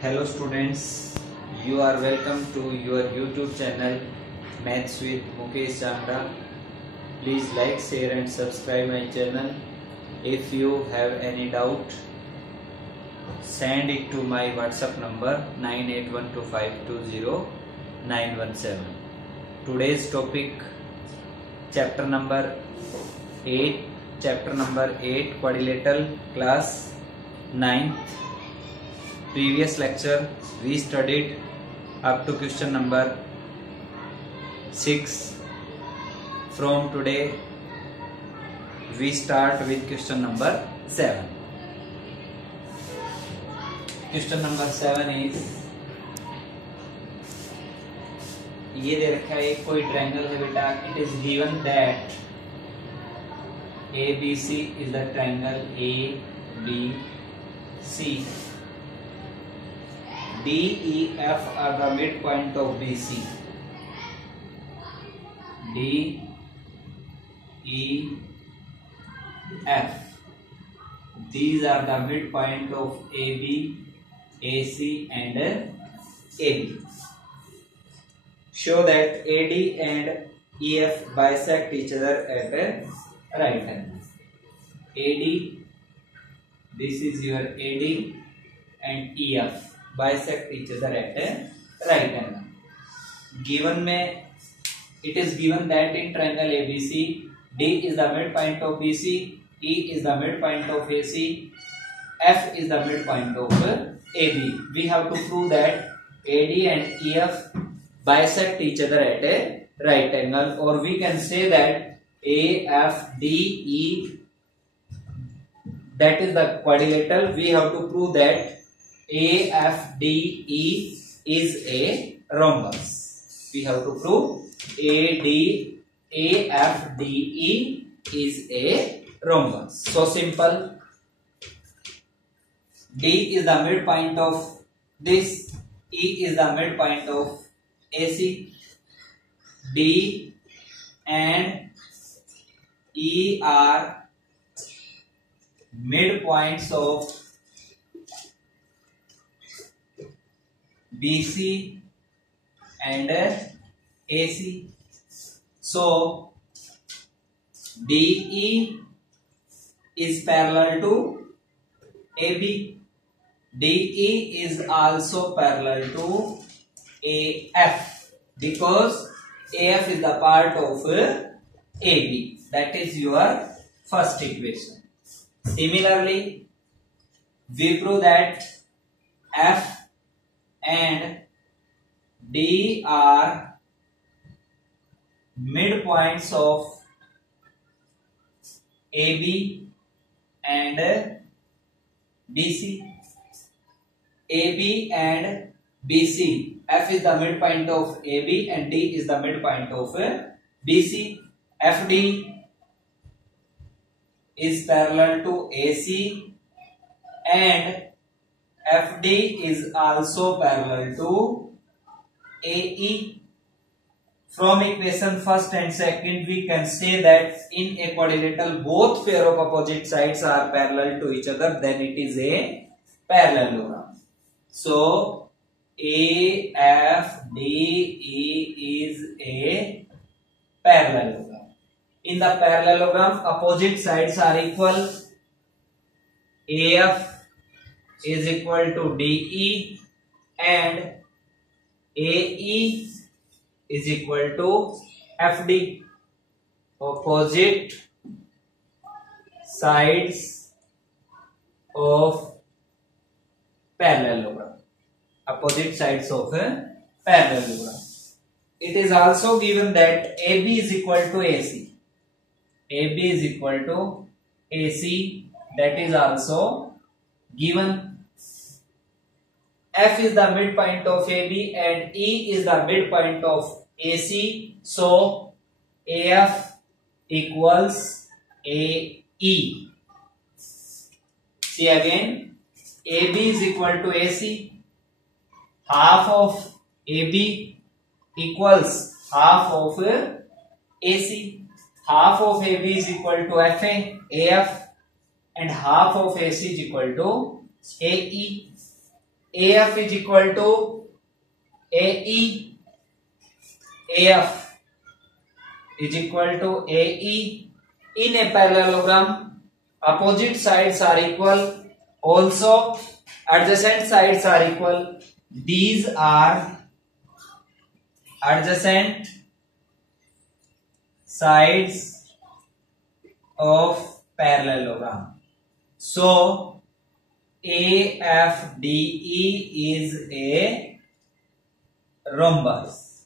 Hello students, you are welcome to your YouTube channel Maths with Mukesh Chandra. Please like, share and subscribe my channel. If you have any doubt, send it to my WhatsApp number 9812520917. Today's topic chapter number 8 quadrilateral class 9th. Previous lecture we studied up to question number 6. From today we start with question number 7. Question number 7 is, ये दे रखा है कोई triangle है बेटा. It is given that ABC is the triangle ABC. DEF are the midpoint of BC. DEF, these are the midpoint of AB, AC and AB. Show that AD and EF bisect each other at a right angle. AD, this is your AD and EF bisect each other at a right angle. Given में it is given that in triangle ABC, D is the midpoint of BC, E is the midpoint of AC, F is the midpoint of AB. We have to prove that AD and EF bisect each other at a right angle, or we can say that AFDE, that is the quadrilateral. We have to prove that AFDE is a rhombus. We have to prove AFDE is a rhombus. So simple. D is the midpoint of this. E is the midpoint of AC. D and E are midpoints of BC and AC. So DE is parallel to AB. DE is also parallel to AF, because AF is the part of AB. That is your first equation. Similarly, we prove that F and D are midpoints of AB and BC. AB and BC. F is the midpoint of AB and D is the midpoint of BC. FD is parallel to AC and FD is also parallel to AE. From equation first and second, we can say that in a quadrilateral both pair of opposite sides are parallel to each other, then it is a parallelogram. So AFDE is a parallelogram. In the parallelogram, opposite sides are equal. AF is equal to DE and AE is equal to FD. Opposite sides of parallelogram. Opposite sides of a parallelogram. It is also given that AB is equal to AC. AB is equal to AC. That is also given. F is the midpoint of AB and E is the midpoint of AC. So AF equals AE. See again, AB is equal to AC. Half of AB equals half of AC. Half of AB is equal to AF and half of AC is equal to AE. AF is equal to AE. AF is equal to AE. In a parallelogram, opposite sides are equal. Also, adjacent sides are equal. These are adjacent sides of parallelogram. So, AFDE is a rhombus.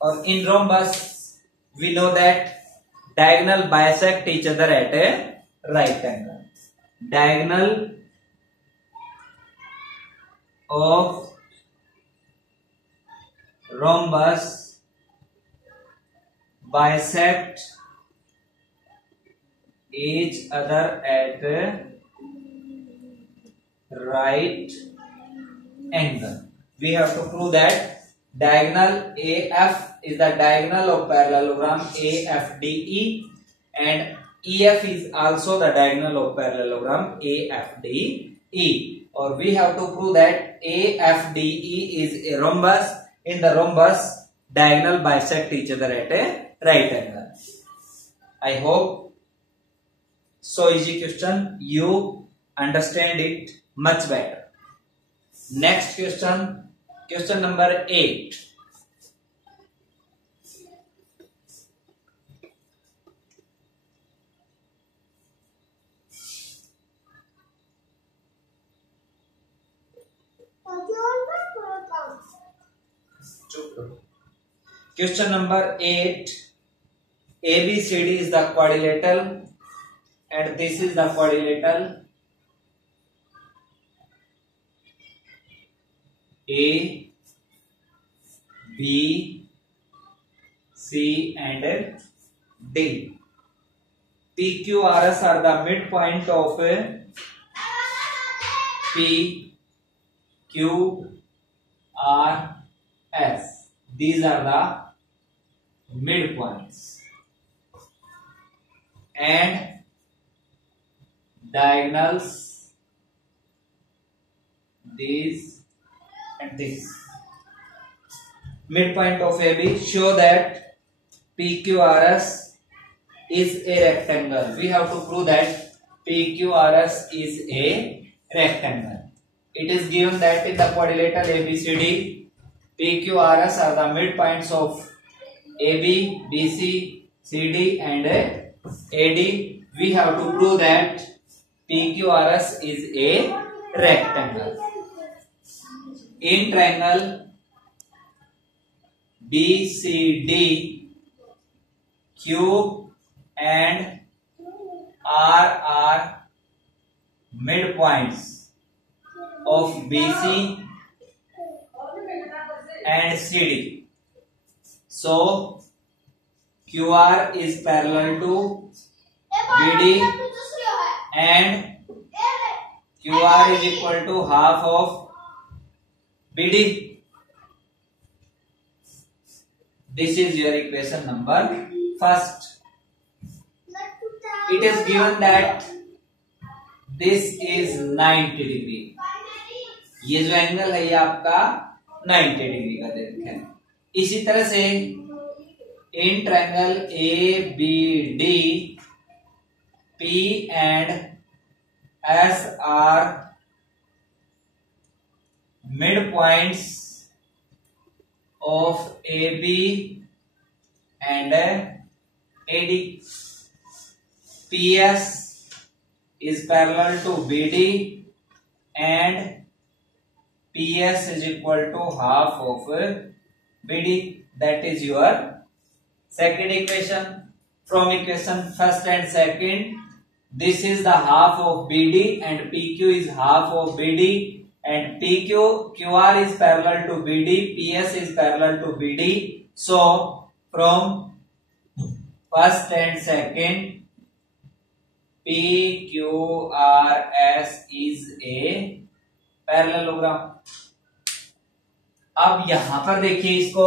Or in rhombus, we know that diagonal bisect each other at a right angle. Diagonal of rhombus bisect each other at a right angle. We have to prove that diagonal AF is the diagonal of parallelogram AFDE and EF is also the diagonal of parallelogram AFDE. Or we have to prove that AFDE is a rhombus. In the rhombus, diagonal bisect each other at a right angle. I hope so easy question you understand it much better. Next question, question number 8. Question number 8. ABCD is the quadrilateral and this is the quadrilateral. A, B, C and D. PQRS are the midpoint of P, Q, R, S. These are the midpoints and diagonals, these and this. Midpoint of AB show that PQRS is a rectangle. We have to prove that PQRS is a rectangle. It is given that in the quadrilateral ABCD, PQRS are the midpoints of AB, BC, CD and AD. We have to prove that PQRS is a rectangle. In triangle BCD, Q and R are midpoints of BC and CD. So QR is parallel to BD and QR is equal to half of BD. This is your equation number first. It is given that this is 90 degree. ये जो angle है ये आपका 90 degree का देखें. इसी तरह से in triangle ABD, P and S are midpoints of AB and AD. PS is parallel to BD and PS is equal to half of BD. That is your second equation. From equation first and second, this is the half of BD and PQ is half of BD and QR is parallel to BD, PS is parallel to BD. So from first and second, PQRS is a parallelogram. अब यहां पर देखिए इसको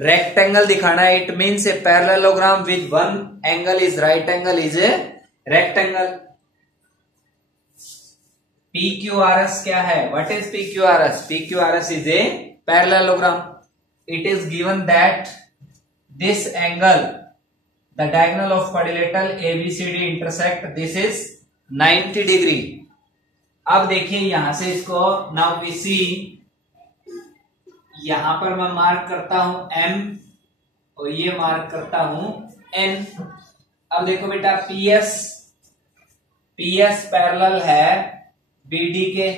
rectangle दिखाना है. It means a parallelogram with one angle is right angle is a rectangle. PQRS क्या है? What is PQRS? PQRS is a parallelogram. It is given that this angle, the diagonal of quadrilateral ABCD intersect, this is 90 degree. अब देखिए यहां से इसको, now we see, यहां पर मैं मार्क करता हूं M और ये मार्क करता हूं N. अब देखो बेटा, PS पैरेलल है BD के,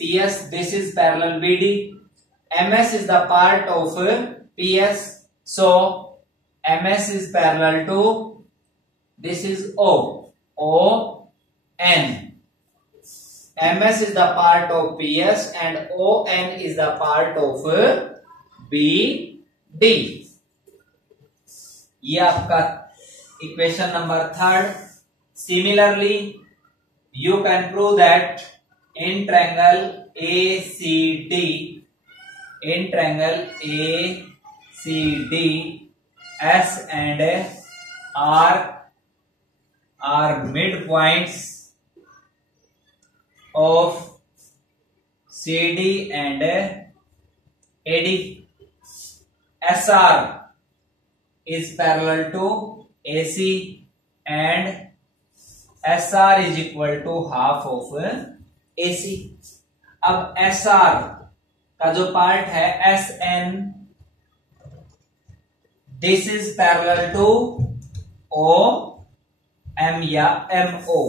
PS this is parallel BD, MS is the part of PS, so MS is parallel to, this is ON. MS is the part of PS and ON is the part of BD. ये आपका equation number 3. Similarly, you can prove that in triangle ACD, S and R are midpoints of CD and AD. SR is parallel to AC and SR is equal to half of AC. अब SR का जो part है SN, this is parallel to OM या MO.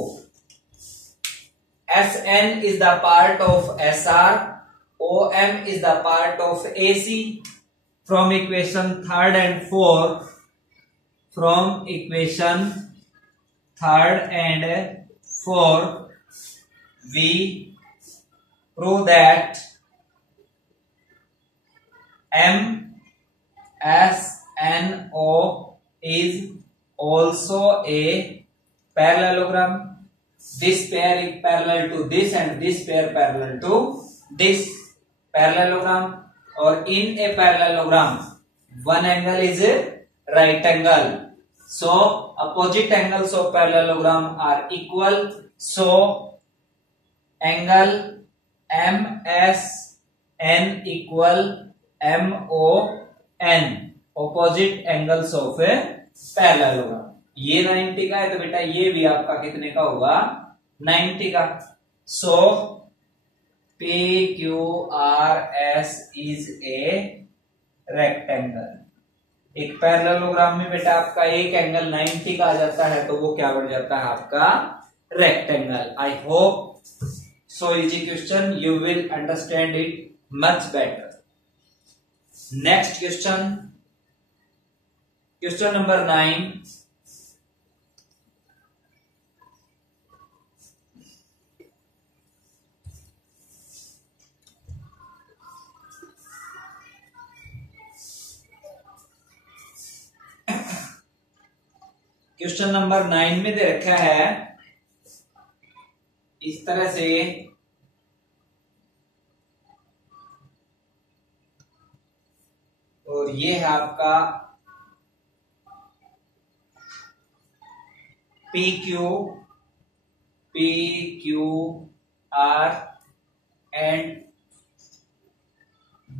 SN is the part of SR, OM is the part of AC. From equation 3rd and 4th, from equation 3rd and 4th, we prove that MSNO is also a parallelogram. This pair is parallel to this and this pair parallel to this parallelogram. Or in a parallelogram, one angle is a right angle. So opposite angles of parallelogram are equal. So angle MSN equal MON, opposite angles of a parallelogram. ये 90 का है तो बेटा ये भी आपका कितने का होगा? 90 का. So PQRS is a rectangle. एक पैरेललोग्राम में बेटा आपका एक एंगल 90 का आ जाता है तो वो क्या बन जाता है आपका? Rectangle. I hope so easy question, you will understand it much better. Next question, question number 9. Question number 9 में दे रखा है इस तरह से, और ये है आपका PQR and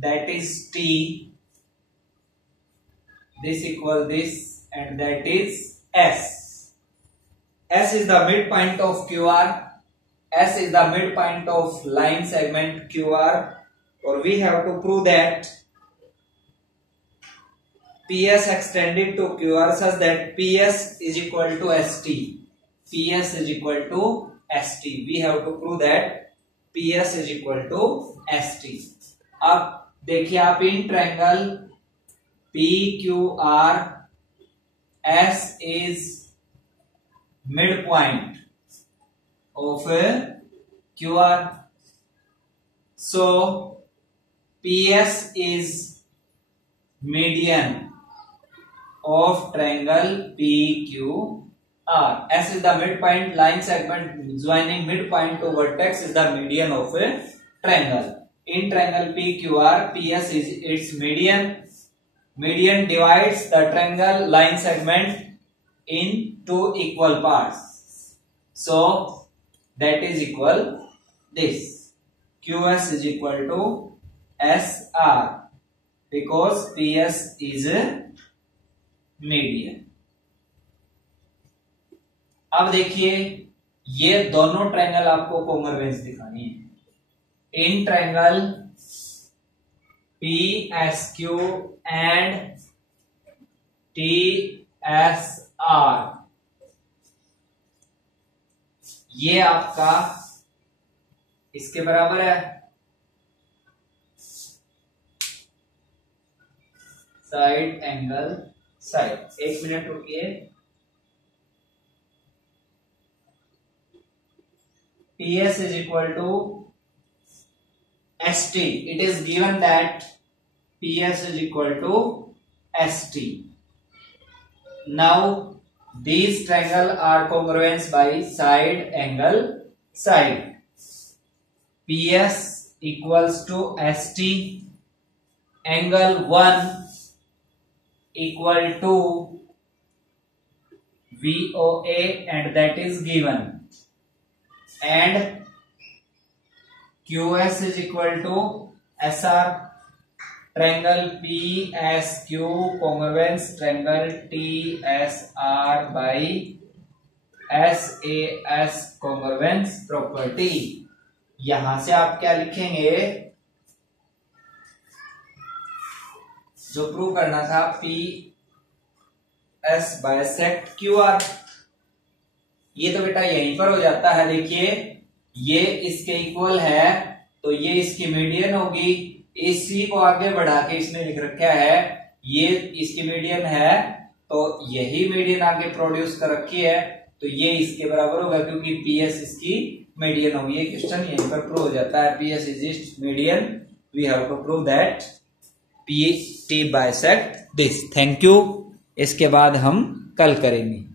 that is T, this equal this and that is S. S is the midpoint of QR. S is the midpoint of line segment QR. Or we have to prove that PS extended to QR such that PS is equal to ST. PS is equal to ST. We have to prove that PS is equal to ST. अब देखिए आप in triangle PQR, S is midpoint of QR. So PS is median of triangle PQR. S is the midpoint line segment joining midpoint to vertex is the median of a triangle. In triangle PQR, PS is its median. Median divides the triangle line segment in two equal parts. So that is equal this. QS is equal to SR because PS is a median. अब देखिए ये दोनों triangle आपको congruence दिखानी है. In triangle PSQ and TSR ये आपका इसके बराबर है. Side angle side. एक मिनट रुकिए. PS is equal to ST. It is given that PS is equal to ST. Now these triangle are congruent by side angle side. PS equals to ST. Angle 1 equal to VOA and that is given. And QS is equal to SR. Triangle PSQ congruence triangle TSR by SAS congruence property. यहां से आप क्या लिखेंगे? जो prove करना था PS bisect QR. ये तो बेटा यहीं पर हो जाता है. देखिए ये इसके इक्वल है तो ये इसकी मीडियन होगी. इसी को आगे बढ़ा के इसने लिख रखा है ये इसकी मीडियन है तो यही मीडियन आगे प्रोड्यूस कर रखी है तो ये इसके बराबर होगा क्योंकि PS इसकी मीडियन होगी. ये क्वेश्चन यहीं पर प्रूव हो जाता है. PS is its median. We have to prove that PT bisect this. Thank you. इसके बाद हम कल करेंगे.